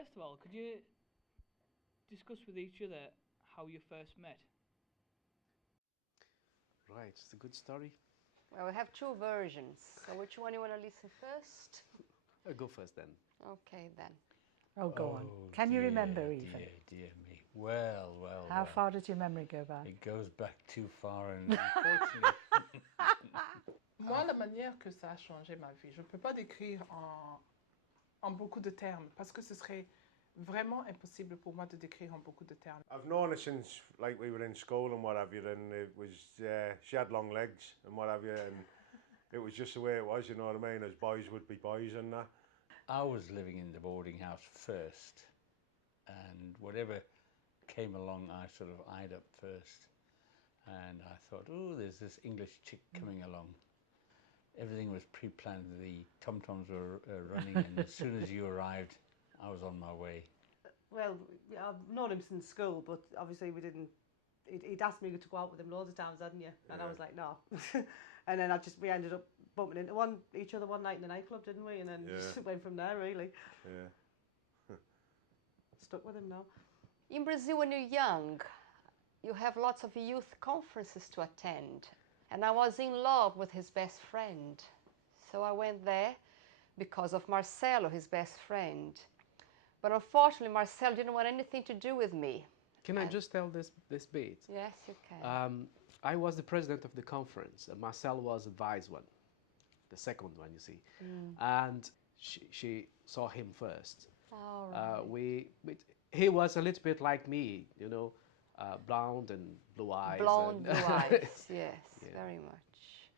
First of all, could you discuss with each other how you first met? Right, it's a good story. Well, we have two versions. So which one you want to listen first? I'll go first then. Okay, then. Oh, go on. Can you remember even? Dear me. Well. How far does your memory go back? It goes back too far, and unfortunately, Moi, la manière que ça a changé ma vie, je ne peux pas décrire en beaucoup de termes, parce que ce serait vraiment impossible pour moi de décrire en beaucoup de termes. I've known her since like we were in school and what have you, and it was she had long legs and what have you, and it was just the way it was, you know what I mean, as boys would be boys and that. I was living in the boarding house first, and whatever came along, I sort of eyed up first. And I thought, oh, there's this English chick coming along. Everything was pre-planned. The tom-toms were running, and as soon as you arrived, I was on my way. Well, I've known him since school, but obviously we didn't. He'd asked me to go out with him loads of times, hadn't you? And I was like, no. And then we ended up bumping into each other one night in the nightclub, didn't we? And then just went from there, really. Yeah. Stuck with him now. In Brazil, when you're young, you have lots of youth conferences to attend. And I was in love with his best friend. So I went there because of Marcelo, his best friend. But unfortunately, Marcelo didn't want anything to do with me. Can I just tell this bit? Yes, you can. I was the president of the conference, and Marcel was the vice one, the second one, you see. And she saw him first. All right. He was a little bit like me, you know, blonde and blue eyes. Blonde, blue eyes, yes, very much.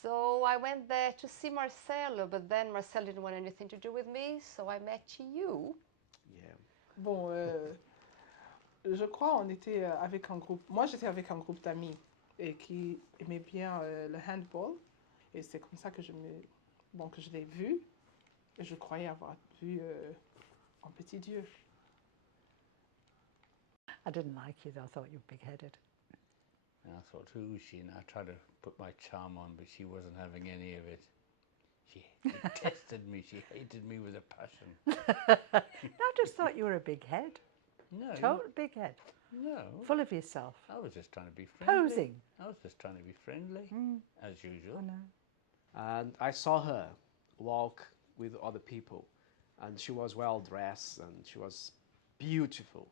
So I went there to see Marcelo, but then Marcelo didn't want anything to do with me, so I met you. Yeah. Bon, je crois on était avec un groupe. Moi, j'étais avec un groupe d'amis et qui aimait bien le handball. Et c'est comme ça que que je l'ai vu. Et je croyais avoir vu un petit dieu. I didn't like you though, I thought you were big-headed. And I thought, who is she? And I tried to put my charm on, but she wasn't having any of it. She detested me. She hated me with a passion. I just thought you were a big head. No. Total big head. No. Full of yourself. I was just trying to be friendly. Posing. I was just trying to be friendly, as usual. I know. And I saw her walk with other people, and she was well dressed and she was beautiful.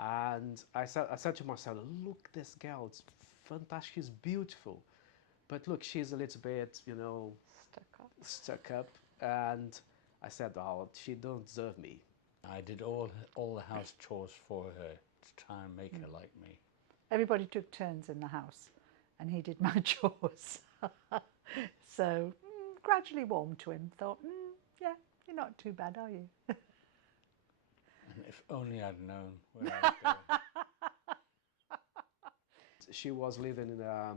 And I said to myself, look, this girl, it's fantastic, she's beautiful. But look, she's a little bit, you know, stuck up. And I said, oh, she don't deserve me. I did all the house chores for her to try and make her like me. Everybody took turns in the house, and he did my chores. So gradually warmed to him, thought, yeah, you're not too bad, are you? And if only I'd known where I'd go. She was living in a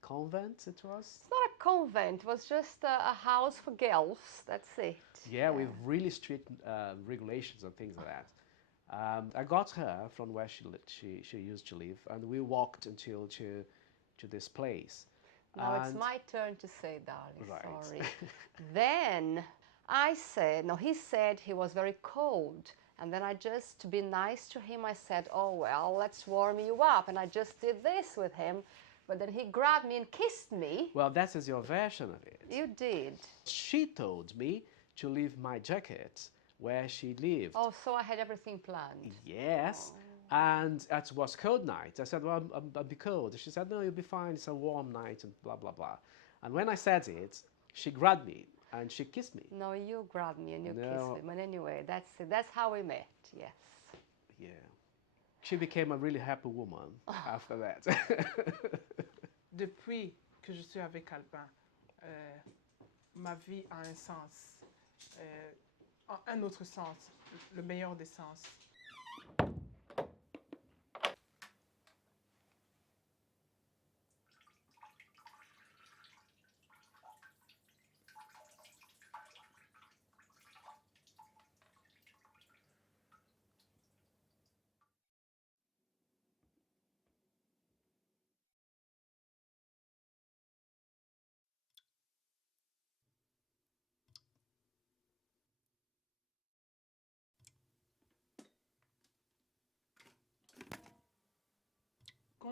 convent, it was? It's not a convent, it was just a house for girls, that's it. Yeah, with really strict regulations and things like that. I got her from where she used to live, and we walked until to this place. Now it's my turn to say, darling, Right. sorry. Then I said, no, he said he was very cold. And then I just, to be nice to him, I said, oh, well, let's warm you up. And I just did this with him. But then he grabbed me and kissed me. Well, that is your version of it. You did. She told me to leave my jacket where she lived. Oh, so I had everything planned. Yes. Oh. And it was cold night. I said, well, I'll be cold. She said, no, you'll be fine. It's a warm night and blah, blah, blah. And when I said it, she grabbed me and she kissed me. No, you grabbed me and you kissed me. But anyway, that's it. That's how we met, yes. Yeah. She became a really happy woman after that. Depuis que je suis avec Albin, ma vie a un sens, un autre sens, le meilleur des sens.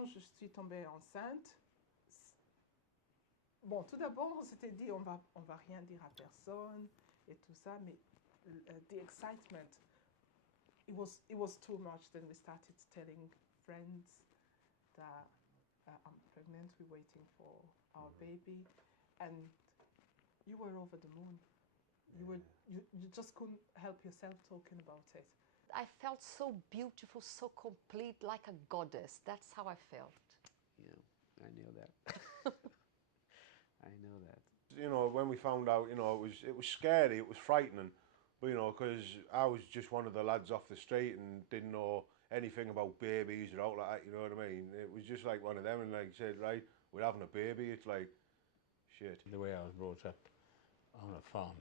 quand je suis tombée enceinte, bon, tout d'abord, on s'était dit, on va rien dire à personne et tout ça, mais the excitement, it was too much. Then we started telling friends that I'm pregnant, we're waiting for our baby, and you were over the moon. You just couldn't help yourself talking about it. I felt so beautiful, so complete, like a goddess. That's how I felt. Yeah, I know that. I know that. You know, when we found out, you know, it was scary, it was frightening, but you know, because I was just one of the lads off the street and didn't know anything about babies or out like that, you know what I mean? It was just like one of them, and like you said, right, we're having a baby, it's like, shit. The way I was brought up on a farm,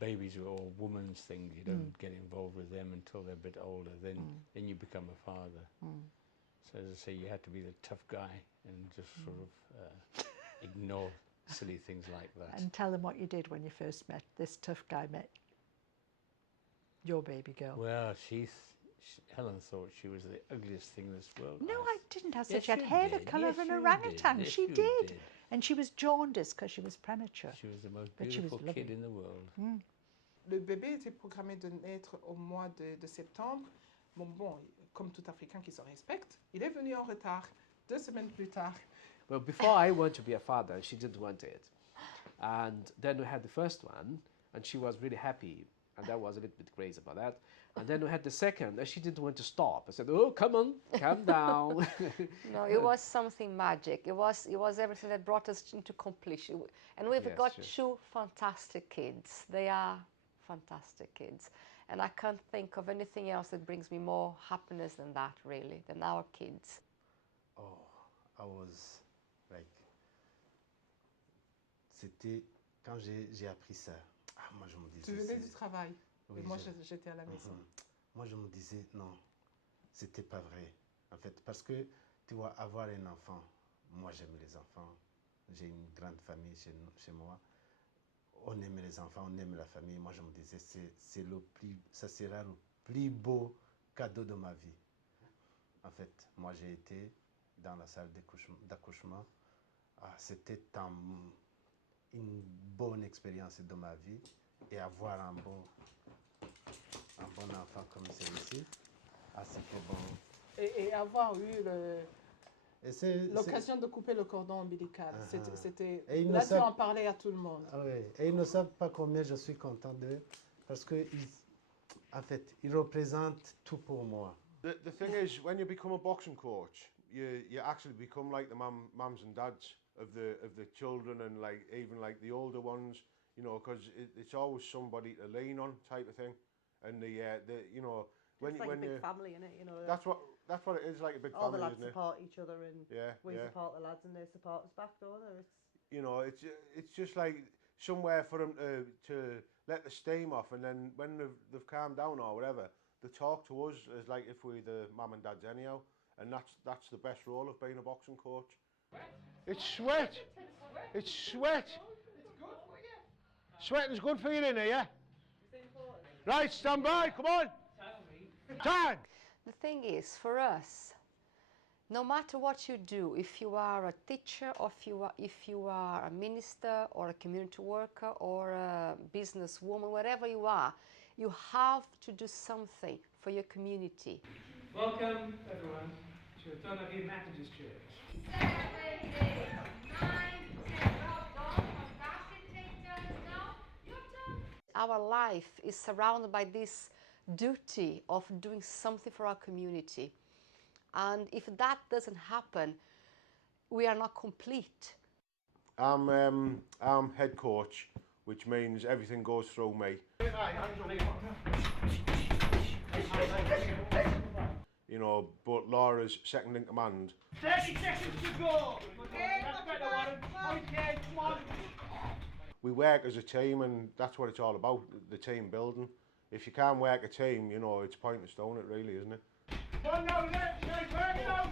babies were all woman's things. You don't get involved with them until they're a bit older. Then you become a father. So as I say, you had to be the tough guy and just sort of ignore silly things like that. And tell them what you did when you first met this tough guy met your baby girl. Well, Helen thought she was the ugliest thing in this world. No, I didn't. I said Yes, she had you hair the did. colour Yes, of an you orangutan. did. Yes, She you did. did. And she was jaundiced because she was premature. She was the most But she was beautiful kid lovely. in the world. Le bébé était programmé de naître au mois de septembre. Bon, comme tout Africain qui se respecte, il est venu en retard 2 semaines plus tard. Well, before I wanted to be a father, she didn't want it. And then we had the first one, and she was really happy. And I was a little bit crazy about that. And then we had the second, and she didn't want to stop. I said, oh, come on, calm down. No, it was something magic. It was everything that brought us into completion. And we've Yes, got sure. 2 fantastic kids. They are fantastic kids. And I can't think of anything else that brings me more happiness than that, really, than our kids. Oh, I was like, c'était quand j'ai appris ça. Ah, moi je me Tu disais. venais du travail, Oui, et moi je- j'étais à la maison. Moi je me disais non, c'était pas vrai. En fait, parce que tu vois, avoir un enfant, moi j'aime les enfants. J'ai une grande famille chez moi. On aime les enfants, on aime la famille. Moi je me disais ça sera le plus beau cadeau de ma vie. En fait, moi j'ai été dans la salle d'accouchement. Ah, c'était une bonne expérience de ma vie, et avoir un bon enfant comme celui-ci, ah, c'était bon. Et avoir eu Et c'est- l'occasion de couper le cordon ombilical. C'était Et ils ne là, tu savent- en parlais à tout le monde. Ah oui, et ils ne savent pas combien je suis content d'eux, parce que en fait, ils représentent tout pour moi. The thing is, when you become a boxing coach, you actually become like the mums and dads of the children, and like even like the older ones, you know, because it's always somebody to lean on, type of thing. And the you know, It's like a big you family, innit? You know, that's what it is, like a big all the family, lads isn't it? support each other, and Yeah, we yeah. support the lads, and they support us back, don't they? You know, it's just like somewhere for them to let the steam off, and then when they've calmed down or whatever, they talk to us as like if we're the mum and dads anyhow, and that's the best role of being a boxing coach. It's sweat. It's sweat. Sweating's good for you, innit, yeah? Right, stand by, come on. Time. The thing is, for us, no matter what you do, if you are a teacher, or if you are a minister, or a community worker, or a businesswoman, whatever you are, you have to do something for your community. Welcome, everyone, to Donaghue Methodist Church. Our life is surrounded by this duty of doing something for our community. And if that doesn't happen, we are not complete. I'm head coach, which means everything goes through me. You know, but Laura's second in command. 30 seconds to go! That's better, Warren. Okay, come on. We work as a team, and that's what it's all about, the team building. If you can't work a team, you know, it's pointless, don't it, really, isn't it? One now, left, right, work it out.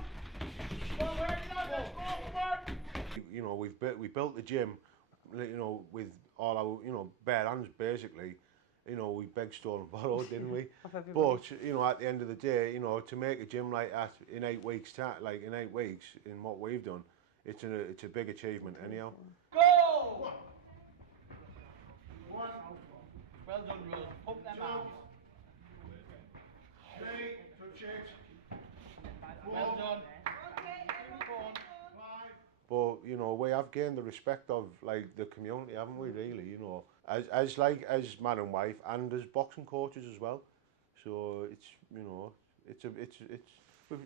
One, work it out, let's go, come on. You know, we built the gym, you know, with all our, you know, bare hands, basically. you know, we begged, stole and borrowed, didn't we? Of everybody. But, you know, at the end of the day, you know, to make a gym like that in 8 weeks, like in 8 weeks, in what we've done, it's a big achievement anyhow. Go! Well done, Rose. Pump them arms. Well done. Go on. But, you know, we have gained the respect of, like, the community, haven't we, really, you know, as man and wife and as boxing coaches as well. So it's, you know, we're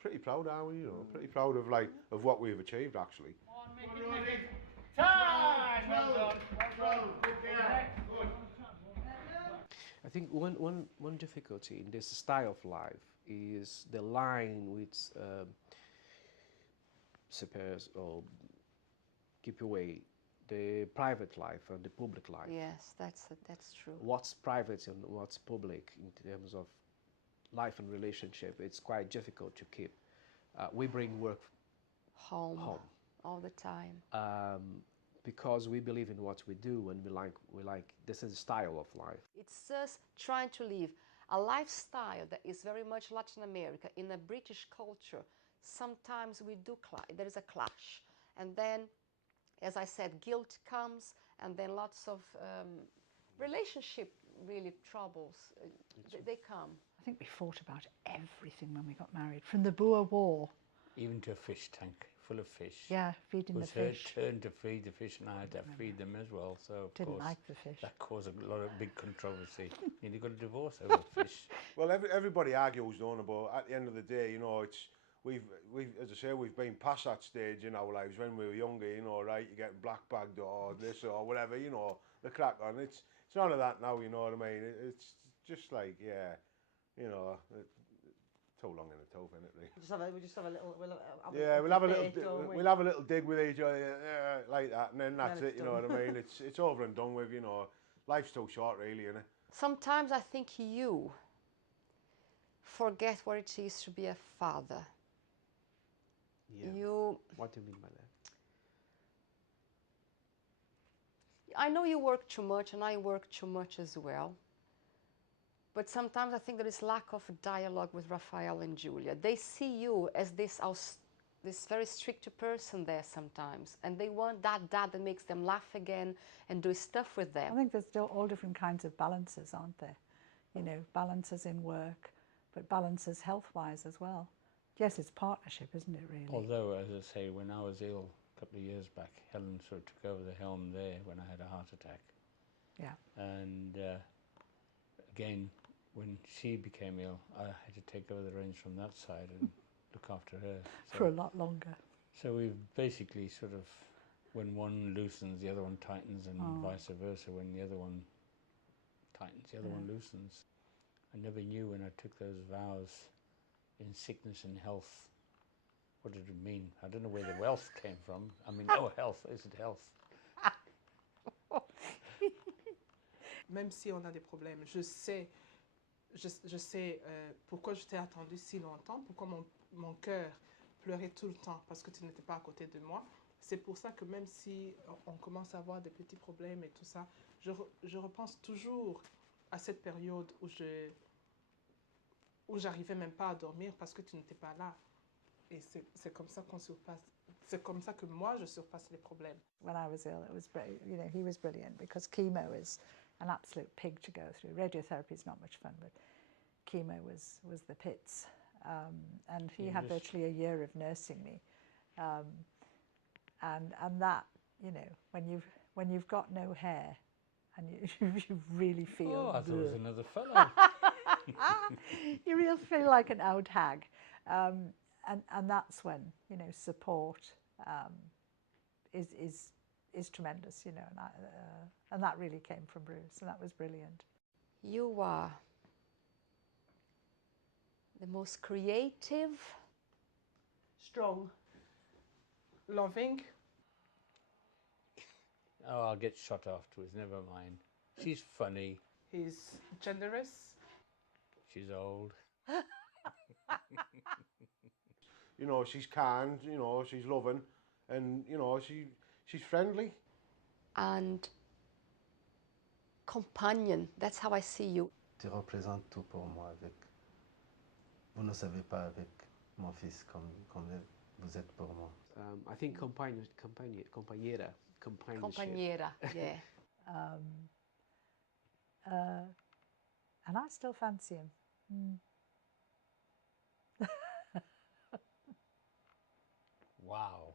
pretty proud, are we, you know, pretty proud of, like, of what we've achieved, actually. Make it. Time! Well done. Well done. Good there. Good. I think one difficulty in this style of life is the line which separates or keep away the private life and the public life. Yes, that's true. What's private and what's public in terms of life and relationship, it's quite difficult to keep. We bring work Home all the time. Because we believe in what we do and we like this is a style of life. It's us trying to live a lifestyle that is very much Latin America. In a British culture, sometimes there is a clash. And then, as I said, guilt comes, and then lots of relationship really troubles, they come. I think we fought about everything when we got married, from the Boer War. Even to a fish tank full of fish. Yeah, feeding the It was her fish. turn to feed the fish, and I had to feed them as well. So of Didn't course, like the fish. that caused a lot of big controversy. Nearly got a divorce over fish. Well, everybody argues, don't they? But at the end of the day, you know, we've as I say, we've been past that stage in our lives when we were younger. You know, right? You're getting black bagged or this or whatever. You know, the crack on. It's none of that now. You know what I mean? It's just like, yeah, you know. Too long in the tooth, isn't it? Really? We just have a little. We'll have a little dig with each other, like that, and then that's it. You know what I mean? It's over and done with. You know, life's too short, really, isn't it? Sometimes I think you forget what it is to be a father. Yeah. What do you mean by that? I know you work too much, and I work too much as well. But sometimes I think there is lack of dialogue with Rafael and Julia. They see you as this very strict person there sometimes, and they want that dad that makes them laugh again and do stuff with them. I think there's still all different kinds of balances, aren't there? You know, balances in work, but balances health-wise as well. Yes, it's partnership, isn't it, really? Although, as I say, when I was ill a couple of years back, Helen sort of took over the helm there when I had a heart attack. Yeah. And again, when she became ill, I had to take over the reins from that side and look after her. So, For a lot longer. So we've basically sort of, when one loosens, the other one tightens, and vice versa. When the other one tightens, the other one loosens. I never knew when I took those vows in sickness and health, what did it mean? I don't know where the wealth came from. I mean, no health, is it health? Même si on a des problèmes, je sais pourquoi je t'ai attendu si longtemps, pourquoi mon cœur pleurait tout le temps parce que tu n'étais pas à côté de moi. C'est pour ça que même si on commence à avoir des petits problèmes et tout ça, je repense toujours à cette période où j'arrivais même pas à dormir parce que tu n'étais pas là. Et c'est comme ça qu'on surpasse. C'est comme ça que moi je surpasse les problèmes. When I was ill, it was you know, he was brilliant because chemo is an absolute pig to go through. Radiotherapy is not much fun, but chemo was the pits. And he had virtually a year of nursing me. And that, you know, when you've got no hair and you really feel... Oh, I thought it was another fellow. You really feel like an old hag. And that's when, you know, support is tremendous, you know, and that really came from Bruce, and that was brilliant. You are the most creative, Strong. Loving. Oh, I'll get shot afterwards, never mind. She's funny. He's generous. She's old. You know, she's kind, you know, she's loving, and, you know, she's friendly. and companion. That's how I see you. Tu représentes tout pour moi avec. Vous ne savez pas avec mon fils comme vous êtes pour moi. I think compañera, companionship. Compañera, yeah. And I still fancy him. Wow.